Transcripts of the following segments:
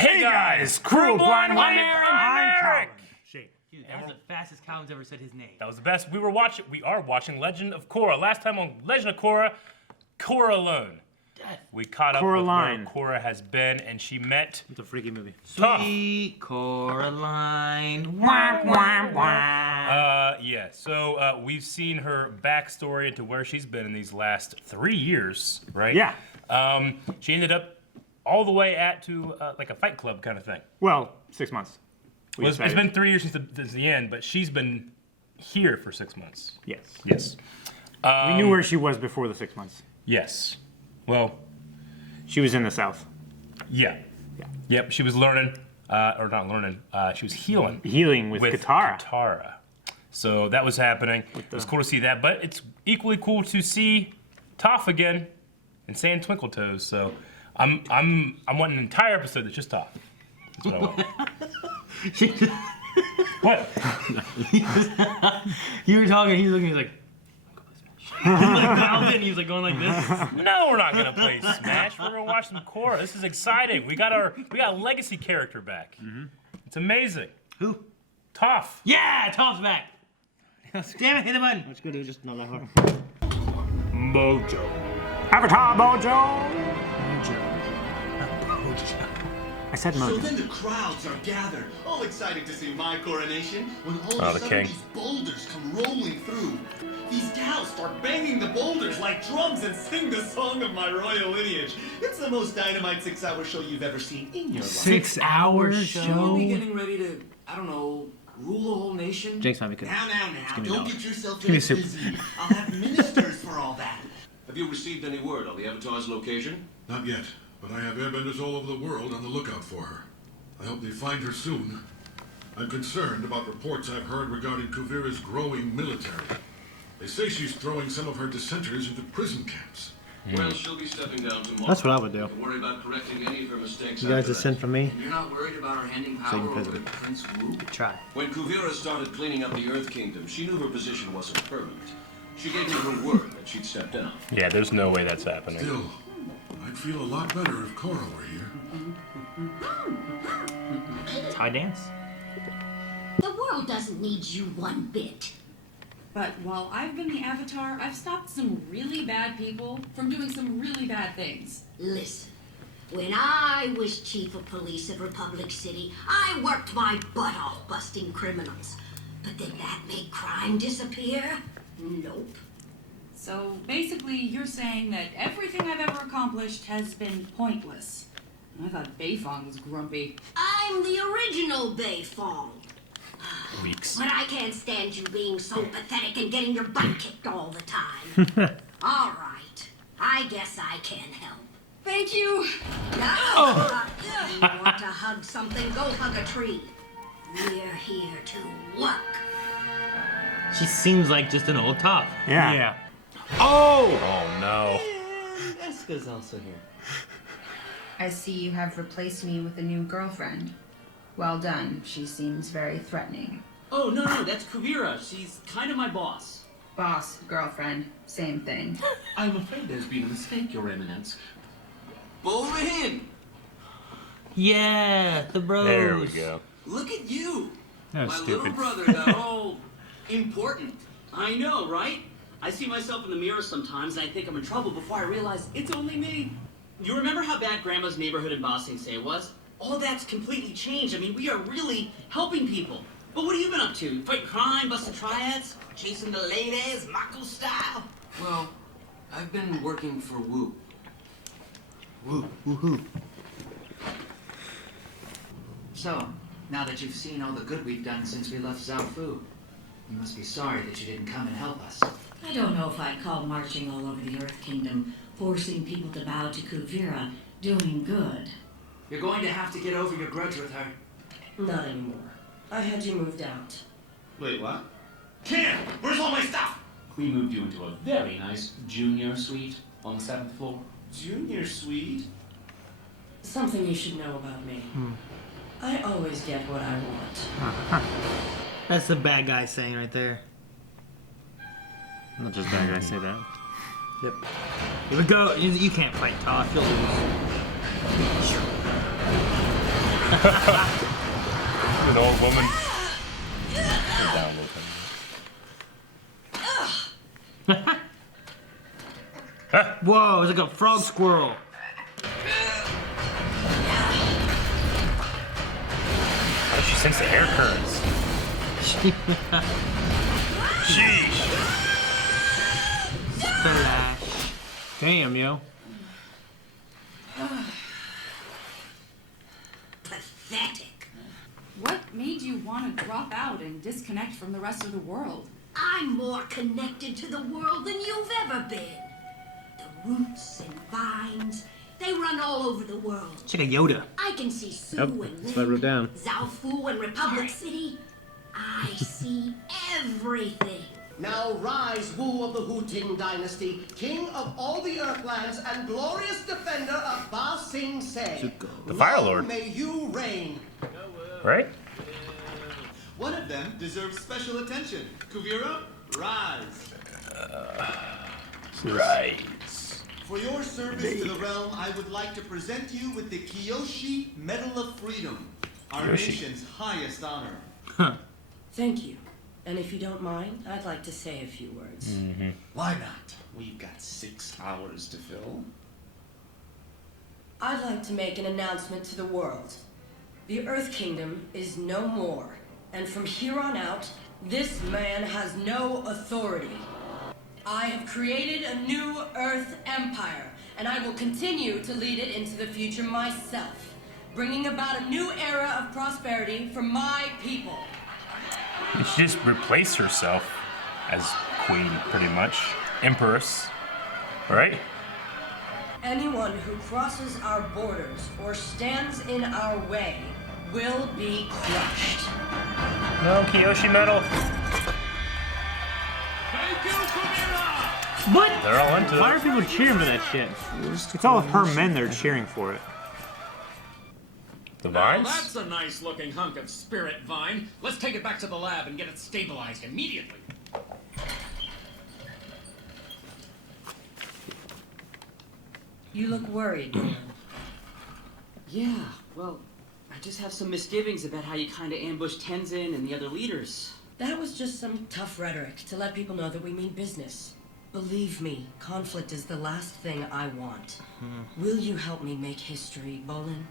Hey guys, Cruel Blind I'm Winded. I'm Aaron. Dude, that was the fastest Colin's ever said his name. That was the best. We are watching Legend of Korra. Last time on Legend of Korra, Korra alone. We caught up with where Korra has been, and she met. It's a freaky movie. Toph. Sweet Coraline. Yeah. So we've seen her backstory into where she's been in these last 3 years, right? Yeah. She ended up all the way to like a fight club kind of thing. Well, 6 months. Well, it's been 3 years since the end, but she's been here for 6 months. Yes. Yes. We knew where she was before the 6 months. Yes. Well, she was in the South. Yeah. Yep. She was learning, or not learning. She was healing. Healing with Katara. Katara. So that was happening. It was cool to see that, but it's equally cool to see Toph again and Sand Twinkle Toes. So I'm wanting an entire episode that's just Toph. That's what I want. What? You were talking, he was looking, he was like, he was like bouncing, he was like going like this. No, we're not gonna play Smash. We're gonna watch some Korra. This is exciting. We got a legacy character back. It's amazing. Who? Toph. Yeah, Toph's back. Damn it, hit the button. That's good, it was just not that hard. Mojo. Avatar Mojo. I said So Mojo. then the crowds are gathered, all excited to see my coronation, when all of a sudden these boulders come rolling through. These gals start banging the boulders like drums and sing the song of my royal lineage. It's the most dynamite 6-hour show you've ever seen in your life. 6 hour show? Shouldn't we be getting ready to, I don't know, rule the whole nation? Jake's might be good. Now, don't get yourself Give me busy. soup. I'll have ministers for all that. Have you received any word on the Avatar's location? Not yet, but I have airbenders all over the world on the lookout for her. I hope they find her soon. I'm concerned about reports I've heard regarding Kuvira's growing military. They say she's throwing some of her dissenters into prison camps. Well, she'll be stepping down tomorrow. That's what I would do. Don't worry about correcting any of her mistakes. You guys after just sent that. for me. And you're not worried about her handing power Second over to president. Prince Wu? Try. When Kuvira started cleaning up the Earth Kingdom, she knew her position wasn't permanent. She gave me her word that she'd step down. Yeah, there's no way that's happening. Still, I'd feel a lot better if Korra were here. Thai dance? The world doesn't need you one bit. But while I've been the Avatar, I've stopped some really bad people from doing some really bad things. Listen, when I was chief of police of Republic City, I worked my butt off busting criminals. But did that make crime disappear? Nope. So basically, you're saying that everything I've ever accomplished has been pointless. I thought Beifong was grumpy. I'm the original Beifong. Weeks. But I can't stand you being so pathetic and getting your butt kicked all the time. All right. I guess I can help. Thank you. Now, you want to hug something, go hug a tree. We're here to work. She seems like just an old top. Yeah. Oh no. Jessica's also here. I see you have replaced me with a new girlfriend. Well done. She seems very threatening. Oh, no, that's Kuvira. She's kind of my boss. Boss, girlfriend, same thing. I'm afraid there's been a mistake, Your Eminence. Bull in! Yeah, the bros. There we go. Look at you! That was My stupid. little brother got all important. I know, right? I see myself in the mirror sometimes and I think I'm in trouble before I realize it's only me. You remember how bad Grandma's neighborhood in Boston Say was? All that's completely changed. I mean, we are really helping people. But what have you been up to? Fighting crime, busting triads, chasing the ladies, Mako style? Well, I've been working for Wu. Woohoo. So, now that you've seen all the good we've done since we left Zaofu, you must be sorry that you didn't come and help us. I don't know if I'd call marching all over the Earth Kingdom, forcing people to bow to Kuvira, doing good. You're going to have to get over your grudge with her. Not anymore. I had you moved out. Wait, what? Cam, where's all my stuff? We moved you into a very nice junior suite on the 7th floor. Junior suite? Something you should know about me. I always get what I want. That's the bad guy saying right there. Not just bad guys say that. Yep. Here we go. You can't fight Toph. You'll lose. An old woman. Sit down, Whoa, it's like a frog squirrel. How does she sense the air currents? Sheesh. Splash. Damn, yo. Pathetic. What made you want to drop out and disconnect from the rest of the world? I'm more connected to the world than you've ever been. The roots and vines, they run all over the world. It's like a Yoda. I can see Sue Yep, and that's what I wrote down. Zalfu and Republic City. I see everything. Now rise, Wu of the Hu-Ting dynasty, king of all the Earthlands and glorious defender of Ba Sing Se. The Fire Lord. May you reign. Right? One of them deserves special attention. Kuvira, rise. Rise. For your service to the realm, I would like to present you with the Kiyoshi Medal of Freedom, our Kiyoshi. nation's highest honor. Thank you. And if you don't mind, I'd like to say a few words. Why not? We've got 6 hours to fill. I'd like to make an announcement to the world. The Earth Kingdom is no more, and from here on out, this man has no authority. I have created a new Earth Empire, and I will continue to lead it into the future myself, bringing about a new era of prosperity for my people. Did she just replace herself as queen, pretty much? Empress. Right? Anyone who crosses our borders or stands in our way will be crushed. No Kiyoshi medal. Thank you, Kuvira! What? They're all into Why it. are people cheering for that shit? It's all her men that are cheering for it. The Now vines? that's a nice looking hunk of spirit vine. Let's take it back to the lab and get it stabilized immediately. You look worried, Nolan. Yeah, well, I just have some misgivings about how you kind of ambushed Tenzin and the other leaders. That was just some tough rhetoric to let people know that we mean business. Believe me, conflict is the last thing I want. Will you help me make history, Bolin?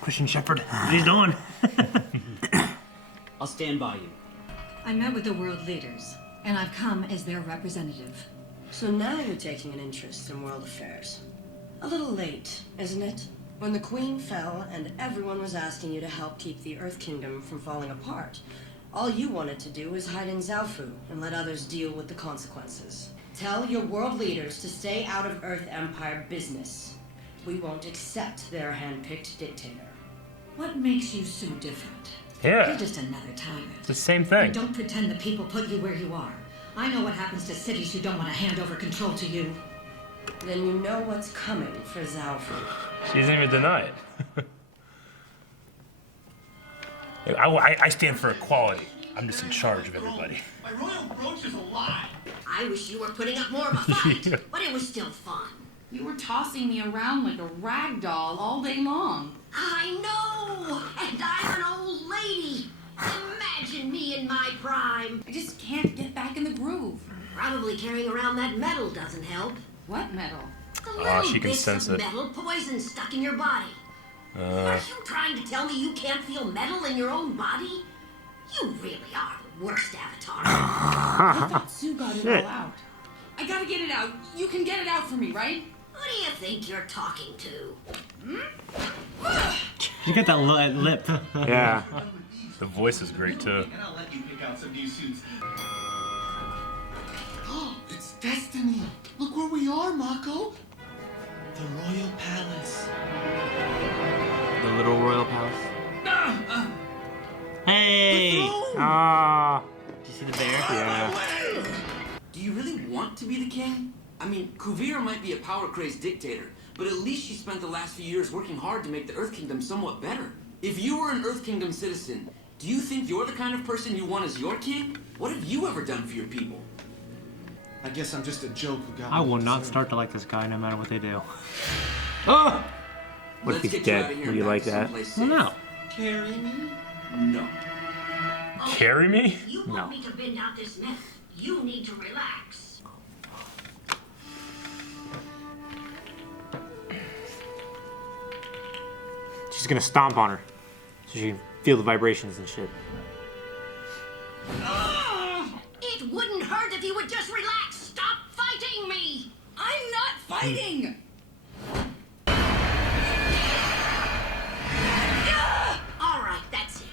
Christian Shepherd. What he's doing? I'll stand by you. I met with the world leaders, and I've come as their representative. So now you're taking an interest in world affairs. A little late, isn't it? When the Queen fell and everyone was asking you to help keep the Earth Kingdom from falling apart, all you wanted to do was hide in Zalfu and let others deal with the consequences. Tell your world leaders to stay out of Earth Empire business. We won't accept their hand-picked dictator. What makes you so different? Yeah. You're just another tyrant. It's the same thing. And don't pretend the people put you where you are. I know what happens to cities who don't want to hand over control to you. Then you know what's coming for Zalfu. She doesn't even deny it. I stand for equality. I'm just in charge of everybody. My royal brooch is a lie. I wish you were putting up more of a fight, but it was still fun. You were tossing me around like a rag doll all day long. I know! And I'm an old lady. Imagine me in my prime. I just can't get back in the groove. Probably carrying around that metal doesn't help. What metal? The Ah, little she can bits sense of it. metal poison stuck in your body. Are you trying to tell me you can't feel metal in your own body? You really are the worst avatar. I thought Sue got it all out. I gotta get it out. You can get it out for me, right? Who do you think you're talking to? You got that lip. Yeah. The voice is great too. And I'll let you pick out some new suits. Oh, it's destiny. Look where we are, Mako. The royal palace. The little royal palace. Hey! Ah. Did you see the bear? Yeah. Do you really want to be the king? I mean, Kuvira might be a power-crazed dictator, but at least she spent the last few years working hard to make the Earth Kingdom somewhat better. If you were an Earth Kingdom citizen, do you think you're the kind of person you want as your king? What have you ever done for your people? I guess I'm just a joke who got I me will not concerned. start to like this guy no matter what they do. Oh! What if he's dead? Would you like that? Well, no. Carry me? No. Carry me? You want me to bend out this mess? You need to relax. She's gonna stomp on her, so she can feel the vibrations and shit. It wouldn't hurt if you would just relax. Stop fighting me. I'm not fighting! All right, that's it.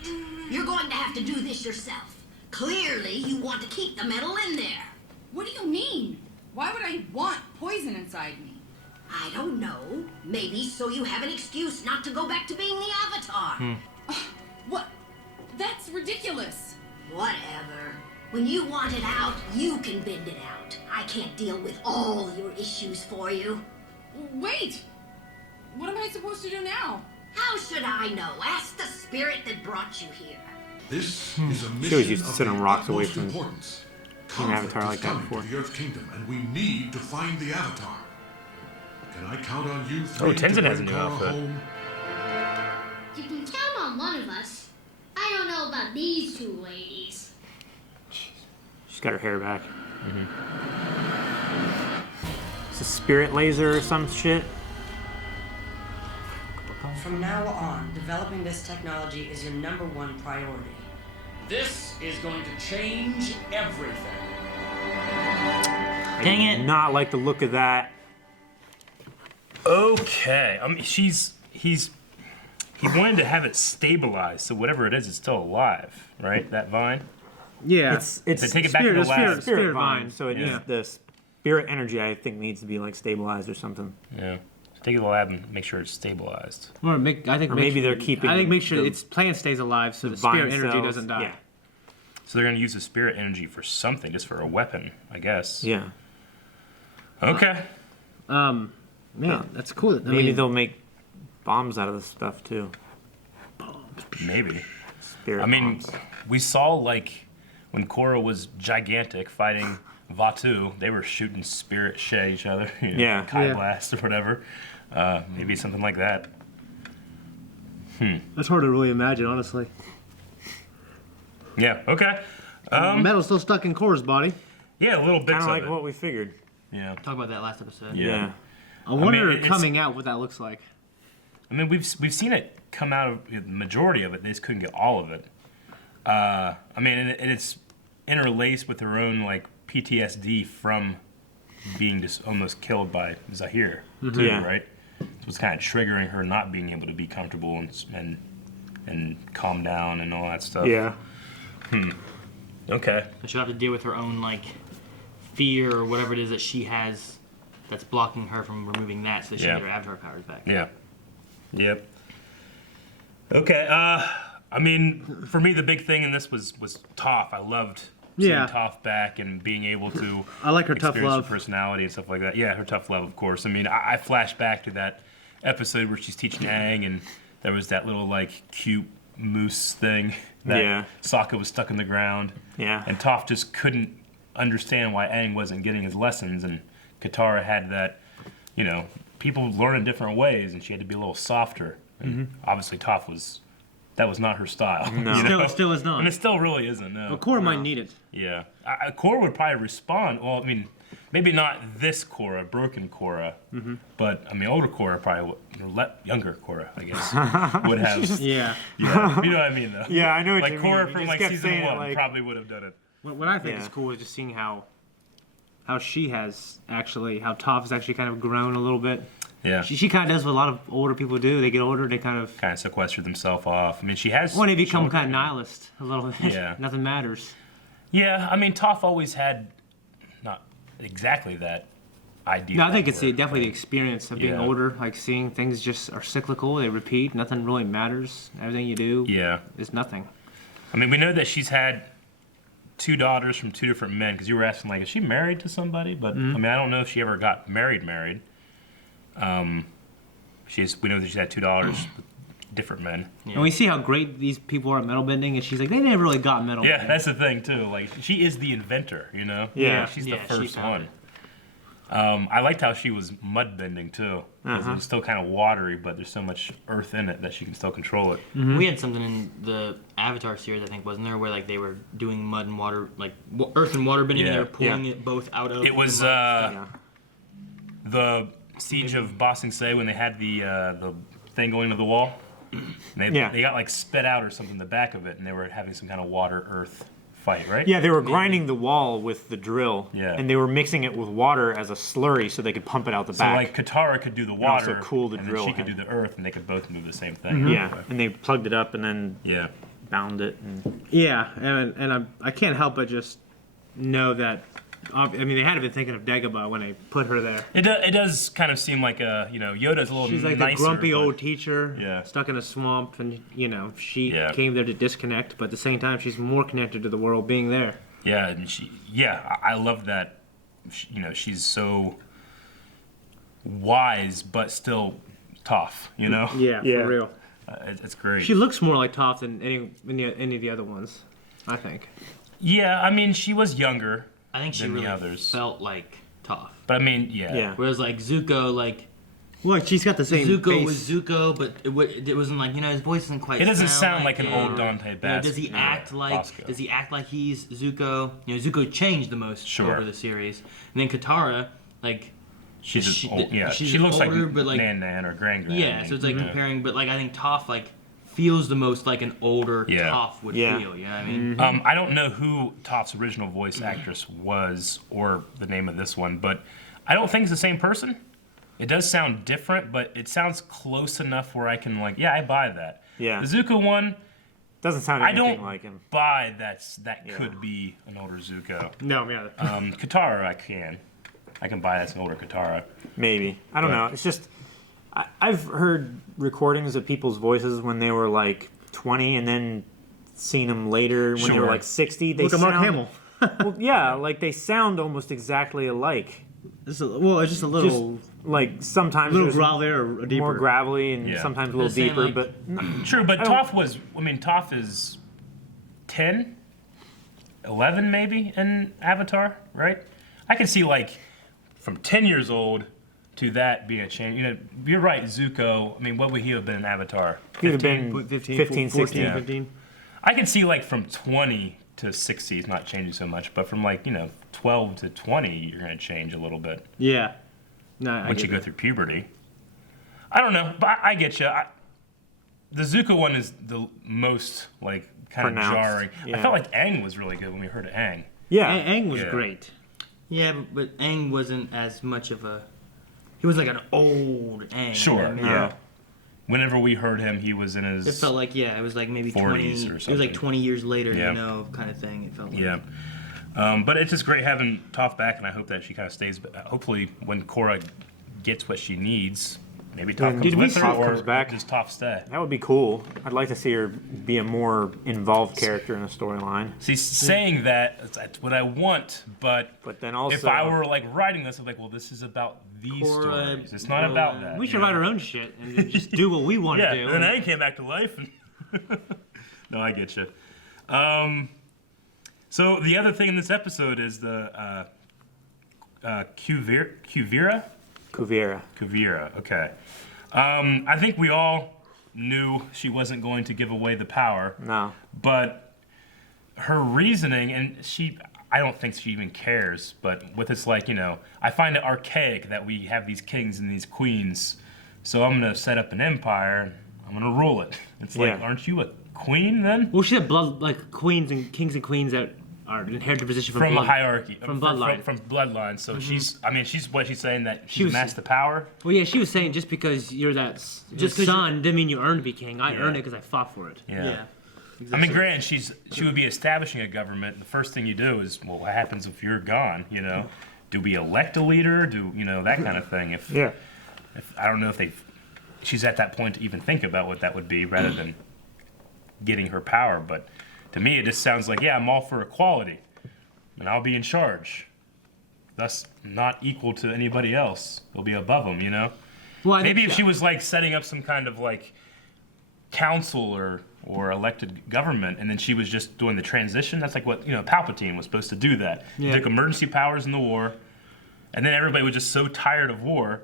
You're going to have to do this yourself. Clearly, you want to keep the metal in there. What do you mean? Why would I want poison inside me? I don't know. Maybe so you have an excuse not to go back to being the Avatar. What? That's ridiculous. Whatever. When you want it out, you can bend it out. I can't deal with all your issues for you. Wait! What am I supposed to do now? How should I know? Ask the spirit that brought you here. This is a She mission always used to of sit the on rocks away utmost from importance. an Avatar Conflict like is that coming before. to the Earth Kingdom, and we need to find the Avatar. Can I count on you Oh, three to Tenzin has a bring new Korra outfit. home? You can count on one of us. I don't know about these two ladies. She's got her hair back. It's a spirit laser or some shit. From now on, developing this technology is your #1 priority. This is going to change everything. Dang it. Not like the look of that. Okay. I mean, he wanted to have it stabilized, so whatever it is, it's still alive, right? That vine. Yeah. It's They take it back to the lab. spirit vine. So it Yeah. needs the spirit energy. I think needs to be like stabilized or something. Yeah. Take it to the lab and make sure it's stabilized. Or Or maybe they're keeping. I think make sure the- its plant stays alive so the vine spirit energy cells, doesn't die. Yeah. So they're gonna use the spirit energy for something, just for a weapon, I guess. Yeah. Okay. Man, that's cool. Maybe they'll make bombs out of this stuff too. Maybe. Spirit I mean, bombs. we saw like when Korra was gigantic fighting Vatu, they were shooting spirit shit at each other. You know, Yeah. Kai Yeah. blast or whatever. Maybe something like that. That's hard to really imagine, honestly. Yeah. Okay. Metal's still stuck in Korra's body. Yeah, a little bits Kind of of like it. what we figured. Yeah. Talk about that last episode. Yeah. I wonder it's- coming out what that looks like. I mean, we've seen it come out of the majority of it. They just couldn't get all of it. I mean, and it's interlaced with her own like PTSD from being just almost killed by Zahir, too, Yeah. right? So it's kind of triggering her not being able to be comfortable and calm down and all that stuff. Yeah. Okay. She'll have to deal with her own like fear or whatever it is that she has that's blocking her from removing that so she Yeah. can get her avatar powers back. Yeah. Yep. Okay. I mean, for me, the big thing in this was Toph. I loved seeing Yeah. Toph back and being able to I like her tough experience love. her personality and stuff like that. Yeah, her tough love, of course. I mean, I flash back to that episode where she's teaching Aang, and there was that little like cute moose thing that Yeah. Sokka was stuck in the ground. Yeah. And Toph just couldn't understand why Aang wasn't getting his lessons, and Katara had that, you know, people learn in different ways, and she had to be a little softer. And obviously, Toph that was not her style. No. you know? Still is not. And it still really isn't. No. But Korra might need it. Yeah, Korra would probably respond. Well, I mean, maybe not this Korra, broken Korra, but I mean, older Korra probably younger Korra, I guess, would have. Yeah. Yeah, you know what I mean, though. Yeah, I know what like you Korra mean. You from just like kept season saying it, 1 like- probably would have done it. What I think Yeah. is cool is just seeing how she has actually, how Toph has actually kind of grown a little bit. Yeah. She kind of does what a lot of older people do. They get older, they kind of Sequester themselves off. I mean, she has. when they become shown- kind of nihilist a little bit. Yeah. Nothing matters. Yeah, I mean, Toph always had not exactly that idea. No, I think of it's her. definitely the experience of being Yeah. older, like seeing things just are cyclical, they repeat, nothing really matters. Everything you do Yeah. is nothing. I mean, we know that she's had 2 daughters from 2 different men, because you were asking, like, is she married to somebody? But, I mean, I don't know if she ever got married. We know that she's had 2 daughters with different men. And we see how great these people are at metal bending, and she's like, they never really got metal Yeah, bending. that's the thing, too. Like, she is the inventor, you know? Yeah. She's the Yeah, she first found one. it. I liked how she was mud bending too. 'Cause Uh-huh. it's still kind of watery, but there's so much earth in it that she can still control it. We had something in the Avatar series, I think, wasn't there, where like they were doing mud and water, like earth and water bending, and they were pulling it both out of. It was the Siege of Ba Sing Se when they had the thing going to the wall. And they got like spit out or something in the back of it, and they were having some kind of water earth fight, right? Yeah, they were grinding the wall with the drill. Yeah. And they were mixing it with water as a slurry so they could pump it out the So back. like Katara could do the And also water, cool the and drill then she could head. do the earth, and they could both move the same thing. Yeah, and they plugged it up and then bound it. And... Yeah, and I can't help but just know that. I mean, they had to be thinking of Dagobah when they put her there. It does kind of seem like Yoda's a little She's like nicer, the grumpy but- old teacher, stuck in a swamp, and she came there to disconnect, but at the same time, she's more connected to the world being there. Yeah, and I love that. She's so wise but still tough. Yeah, for real. It's great. She looks more like Toph than any of the other ones, I think. Yeah, I mean, she was younger. I think she than really the others. felt like Toph. But I mean, yeah. Whereas like Zuko, like. Well, she's got the same Zuko face. was Zuko, but it wasn't like his voice doesn't quite. It doesn't sound like an him. old Dante Basco. Does he act like? Bosco. Does he act like he's Zuko? Zuko changed the most over the series, and then Katara, like. She's she looks older, like but like Nan or Gran. Yeah, so it's like comparing, but like I think Toph like feels the most like an older Toph would feel. You know what I mean? I don't know who Toph's original voice actress was or the name of this one, but I don't think it's the same person. It does sound different, but it sounds close enough where I can I buy that. Yeah. The Zuko one doesn't sound I anything don't like him. buy that could be an older Zuko. No, yeah. Katara, I can buy that's an older Katara. Maybe. I don't know. It's just I've heard recordings of people's voices when they were like 20 and then seen them later when they were like 60. They Look at Mark Hamill. Well, yeah, like they sound almost exactly alike. It's just a little. Like sometimes a little there's gravelly or deeper. more gravelly and sometimes a little deeper, but True, but Toph is 10, 11 maybe in Avatar, right? I can see like from 10 years old to that being a change. You're right, Zuko. I mean, what would he have been in Avatar? he would have been 15, 16. 15. I can see like from 20 to 60 is not changing so much, but from 12 to 20, you're going to change a little bit. Yeah. No, once you go through puberty. I don't know, but I get you. The Zuko one is the most kind of jarring. Yeah. I felt like Aang was really good when we heard of Aang. Yeah, Aang was great. Yeah, but Aang wasn't as much of a. He was like an old Aang. Sure. Yeah. Whenever we heard him, he was in his. It felt like it was like maybe 40s 20. or something. It was like 20 years later, kind of thing. It felt like. Yeah. But it's just great having Toph back, and I hope that she kind of stays. Hopefully, when Korra gets what she needs, maybe Toph comes with her, or comes back. does Toph stay? That would be cool. I'd like to see her be a more involved character in the storyline. See, saying that's what I want, but then also, if I were writing this, I'm like, well, this is about these stories. It's not about that. We should write our own shit and just do what we want to do. Yeah, and then Aang came back to life. No, I get you. So the other thing in this episode is the Kuvira. Kuvira. Okay. I think we all knew she wasn't going to give away the power. No. But her reasoning, and I don't think she even cares, but with this I find it archaic that we have these kings and these queens, so I'm going to set up an empire, I'm going to rule it. It's like, aren't you a queen then? Well, she had queens and kings and queens that are inherited position from a hierarchy. From bloodline. From bloodline. So she's saying that she's amassed the power? Well, yeah, she was saying just because you're that son didn't mean you earned to be king. I earned it because I fought for it. Yeah. Exactly. I mean, granted, she would be establishing a government. The first thing you do is, well, what happens if you're gone? Do we elect a leader? That kind of thing. If I don't know if she's at that point to even think about what that would be, rather than getting her power. But to me, it just sounds like, I'm all for equality, and I'll be in charge. Thus, not equal to anybody else. They'll be above them. Well, maybe if she was setting up some kind of council or elected government, and then she was just doing the transition. That's like what Palpatine was supposed to do. That he took emergency powers in the war, And then everybody was just so tired of war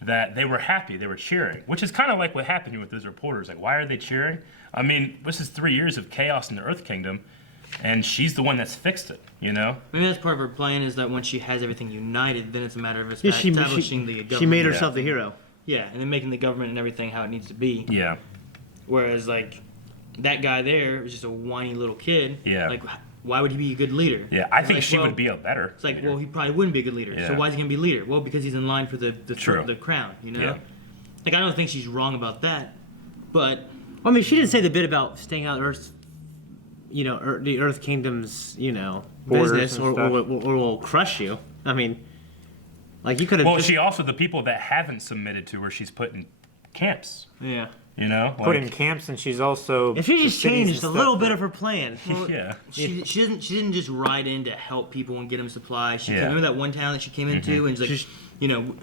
that they were happy, they were cheering, which is kind of like what happened here with those reporters. Like, why are they cheering? I mean, this is 3 years of chaos in the Earth Kingdom, and she's the one that's fixed it, you know? Maybe that's part of her plan, is that when she has everything united, then it's a matter of establishing the government. She made herself the hero. Yeah, and then making the government and everything how it needs to be. Yeah. Whereas, like, that guy there was just a whiny little kid. Yeah. Like, why would he be a good leader? Yeah, I think like, she would be a better It's like, leader. well, he probably wouldn't be a good leader. Yeah. So why is he going to be leader? Well, because he's in line for the True. crown, you know? Yeah. Like, I don't think she's wrong about that, but... I mean, she didn't say the bit about staying out of Earth's, you know, the Earth Kingdom's, you know, Borders business, and or stuff. will crush you. I mean, like, you could have... Well, she also, the people that haven't submitted to her, she's put in camps. Yeah. You know? Put in camps, and she's also... If she the just cities changed and just a stuff little that- bit of her plan. Yeah. She didn't just ride in to help people and get them supplies. She Yeah. remember that one town that she came into Mhm. and she's like, you know,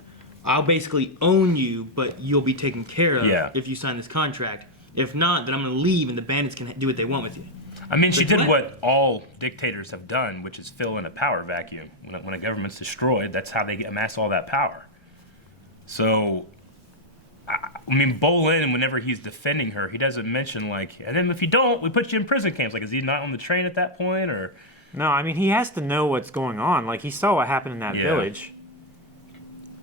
I'll basically own you, but you'll be taken care of Yeah. if you sign this contract. If not, then I'm going to leave and the bandits can do what they want with you. I mean, she Like, did what? what all dictators have done, which is fill in a power vacuum. When a government's destroyed, that's how they amass all that power. So, I mean, Bolin, whenever he's defending her, he doesn't mention, like, and then if you don't, we put you in prison camps. Like, is he not on the train at that point, or? No, I mean, he has to know what's going on. Like, he saw what happened in that Yeah. village.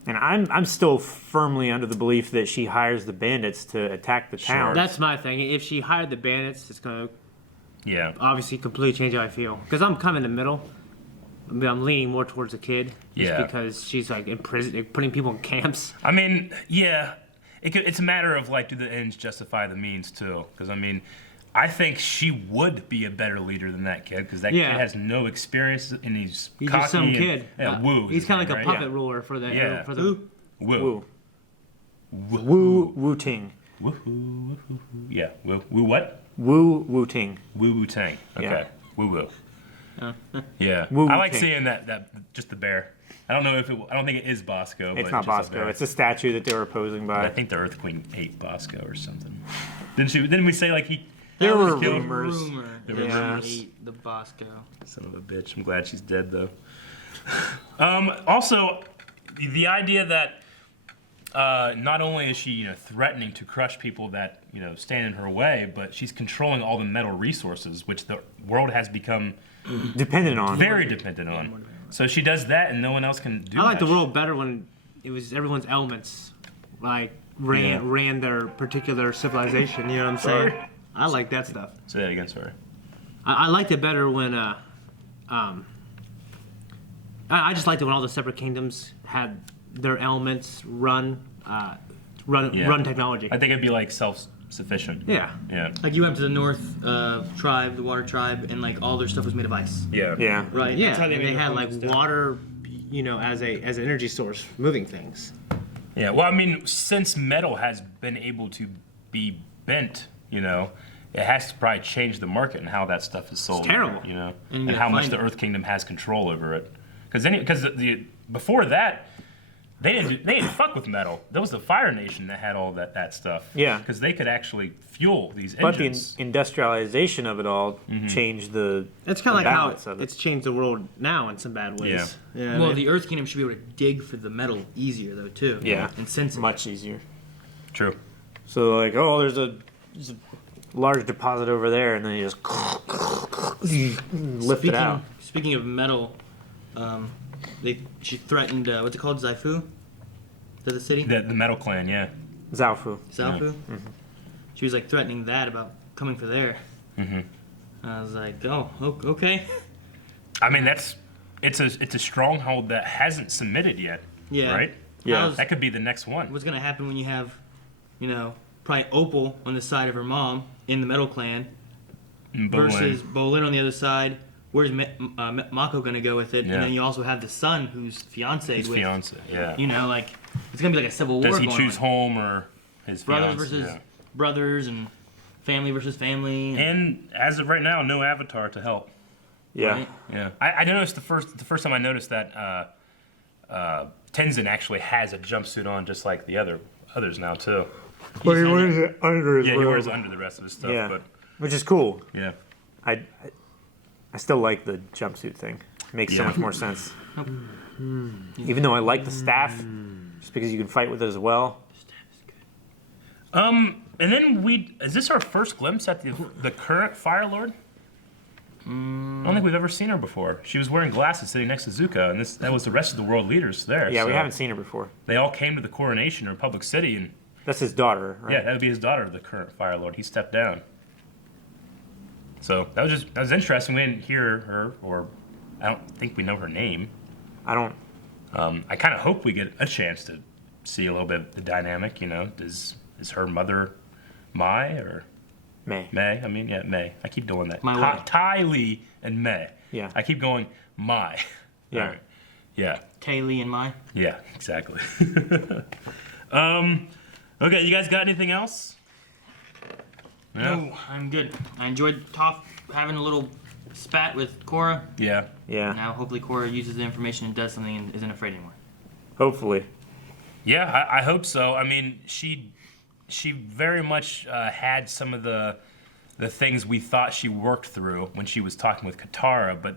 And I'm still firmly under the belief that she hires the bandits to attack the town. That's my thing. If she hired the bandits, it's going to Yeah. obviously completely change how I feel. Because I'm kind of in the middle. I mean, I'm leaning more towards the kid. Just Yeah. because she's, like, in prison, like, putting people in camps. I mean, yeah, it's a matter of, like, do the ends justify the means, too? Because, I mean, I think she would be a better leader than that kid, because that Yeah. kid has no experience, and he's He's cocky just some and- kid. Yeah, Woo. He's kind of like a puppet Yeah. ruler for the... Yeah. For the Woo. Wu Ting. Woo. Yeah. Woo what? Wu Ting. Woo Tang. Okay. Yeah. Woo. Yeah. Woo I like Ting. seeing that just the bear. I don't know if I don't think it is Bosco. It's but not just a Bosco. bear. It's a statue that they were posing by. I think the Earth Queen ate Bosco or something. Didn't we say like he? There was were killed? rumors. There were Yeah. rumors. Ate the Bosco. Son of a bitch. I'm glad she's dead though. Also, the idea that not only is she threatening to crush people that stand in her way, but she's controlling all the metal resources, which the world has become dependent on. Very dependent on. So she does that, and no one else can do. I like the much. world better when it was everyone's elements, like ran their particular civilization. You know what I'm saying? Sorry. I like that stuff. Say that again. Sorry. I liked it better when I just liked it when all the separate kingdoms had their elements run technology. I think it'd be like self-sufficient. Yeah. Yeah. Like you went to the North tribe, the Water tribe, and like all their stuff was made of ice. Yeah. Yeah. Right. Yeah. That's how And made they their had homes like and stuff. water, as an energy source for moving things. Yeah. Well, I mean, since metal has been able to be bent, it has to probably change the market and how that stuff is sold. It's terrible. And you gotta how much find the it. Earth Kingdom has control over it. Because before that, they didn't fuck with metal. That was the Fire Nation that had all that stuff. Yeah. Because they could actually fuel these But the engines. industrialization of it all changed the. It's kind of like how balance of it. it's changed the world now in some bad ways. Yeah. Well, the Earth Kingdom should be able to dig for the metal easier though too. Yeah. And sense it. Much easier. True. So like, oh, there's a large deposit over there, and then you just lift it out. Speaking of metal, she threatened what's it called, Zaifu? To the city. The Metal Clan, yeah. Zaofu. Zaifu. She was like threatening that about coming for there. Mm-hmm. I was like, oh, okay. I mean, it's a stronghold that hasn't submitted yet. Yeah. Right. Yeah. That could be the next one. What's gonna happen when you have, probably Opal on the side of her mom in the Metal Clan versus Bolin on the other side? Where's Mako gonna go with it? Yeah. And then you also have the son who's fiancé His with. fiance, yeah. Like it's gonna be like a civil war. Does he going choose on. home or his brothers fiance? versus Yeah. brothers and family versus family? And as of right now, no Avatar to help. Yeah. Right? Yeah. I noticed the first time I noticed that Tenzin actually has a jumpsuit on, just like the others now too. But he wears it under his Yeah, he robe. wears it under the rest of his stuff. Yeah. But Which is cool. yeah. I still like the jumpsuit thing. makes so much more sense. Even though I like the staff, just because you can fight with it as well. And then is this our first glimpse at the current Fire Lord? I don't think we've ever seen her before. She was wearing glasses sitting next to Zuko, and that was the rest of the world leaders there. Yeah, so we haven't seen her before. They all came to the Coronation in Republic City, and that's his daughter, right? Yeah, that would be his daughter, the current Fire Lord. He stepped down. So that was interesting. We didn't hear her, or I don't think we know her name. I don't. I kind of hope we get a chance to see a little bit of the dynamic. You know, is her mother Mai or May? May. I mean, yeah, May. I keep doing that. Mai. Ty Lee and May. Yeah. I keep going Mai. Yeah. All right. Yeah. Tay Lee and Mai. Yeah. Exactly. Okay. You guys got anything else? No, I'm good. I enjoyed Toph having a little spat with Korra. Yeah. Yeah. Now hopefully Korra uses the information and does something and isn't afraid anymore. Hopefully. Yeah, I hope so. I mean, she very much had some of the things we thought she worked through when she was talking with Katara, but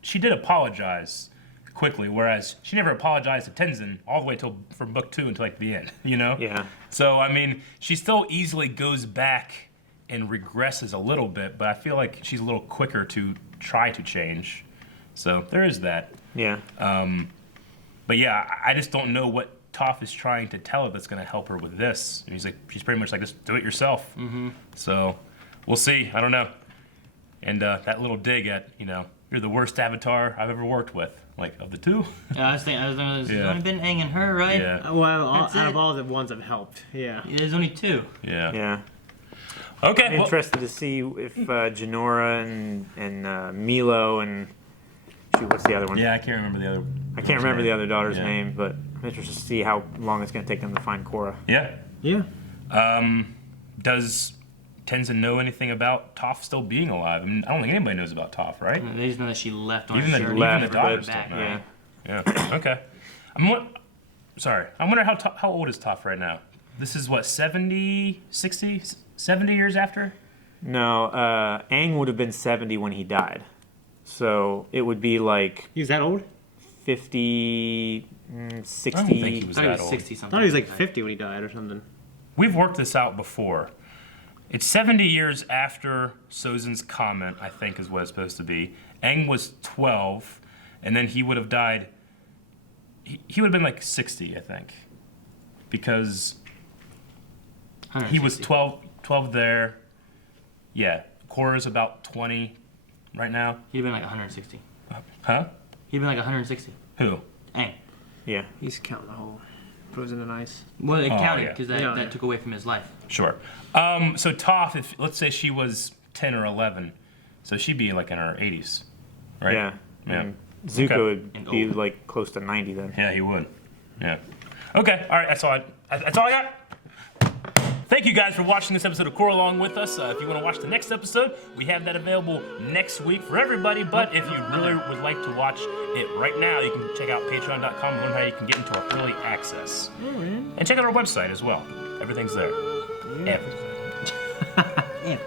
she did apologize quickly, whereas she never apologized to Tenzin all the way from book 2 until like the end, you know? Yeah. So, I mean, she still easily goes back and regresses a little bit, but I feel like she's a little quicker to try to change. So there is that. Yeah. But yeah, I just don't know what Toph is trying to tell her that's going to help her with this. And she's pretty much like, just do it yourself. Mm-hmm. So we'll see. I don't know. And that little dig at, you're the worst Avatar I've ever worked with. Like, of the two? I was thinking, there's only been Aang and her, right? Yeah. Well, out of all the ones that helped, yeah. There's only 2. Yeah. Yeah. Okay. I'm interested to see if Janora and Milo and what's the other one? Yeah, I can't remember the other. I can't remember the other daughter's Yeah. name, but I'm interested to see how long it's going to take them to find Korra. Yeah. Yeah. Does Tenzin know anything about Toph still being alive? I mean, I don't think anybody knows about Toph, right? They just know that she left on Even a the journey. daughters Never don't back. know. Yeah. Okay. I wonder how old is Toph right now? This is what, 70, 60, 70 years after? No, Aang would have been 70 when he died. So it would be like... He's that old? 50, 60... I don't think he was that old. 60 I something. thought he was like 50 when he died or something. We've worked this out before. It's 70 years after Sozin's comment, I think is what it's supposed to be. Aang was 12, and then he would have died... He would have been like 60, I think. Because he was 12 there. Yeah. Korra's about 20 right now. He'd have been like 160. Huh? He'd been like 160. Who? Aang. Yeah. He's counting the whole frozen and ice. Well, it Oh, counted yeah. because that took away from his life. Sure. So Toph, let's say she was 10 or 11, so she'd be like in her 80s, right? Yeah. Yeah. And Zuko Okay. would be like close to 90 then. Yeah, he would. Yeah. Okay. All right. That's all I got. Thank you guys for watching this episode of Korra along with us. If you want to watch the next episode, we have that available next week for everybody. But if you really would like to watch it right now, you can check out patreon.com and learn how you can get into our early access. And check out our website as well. Everything's there. Everything. Yeah.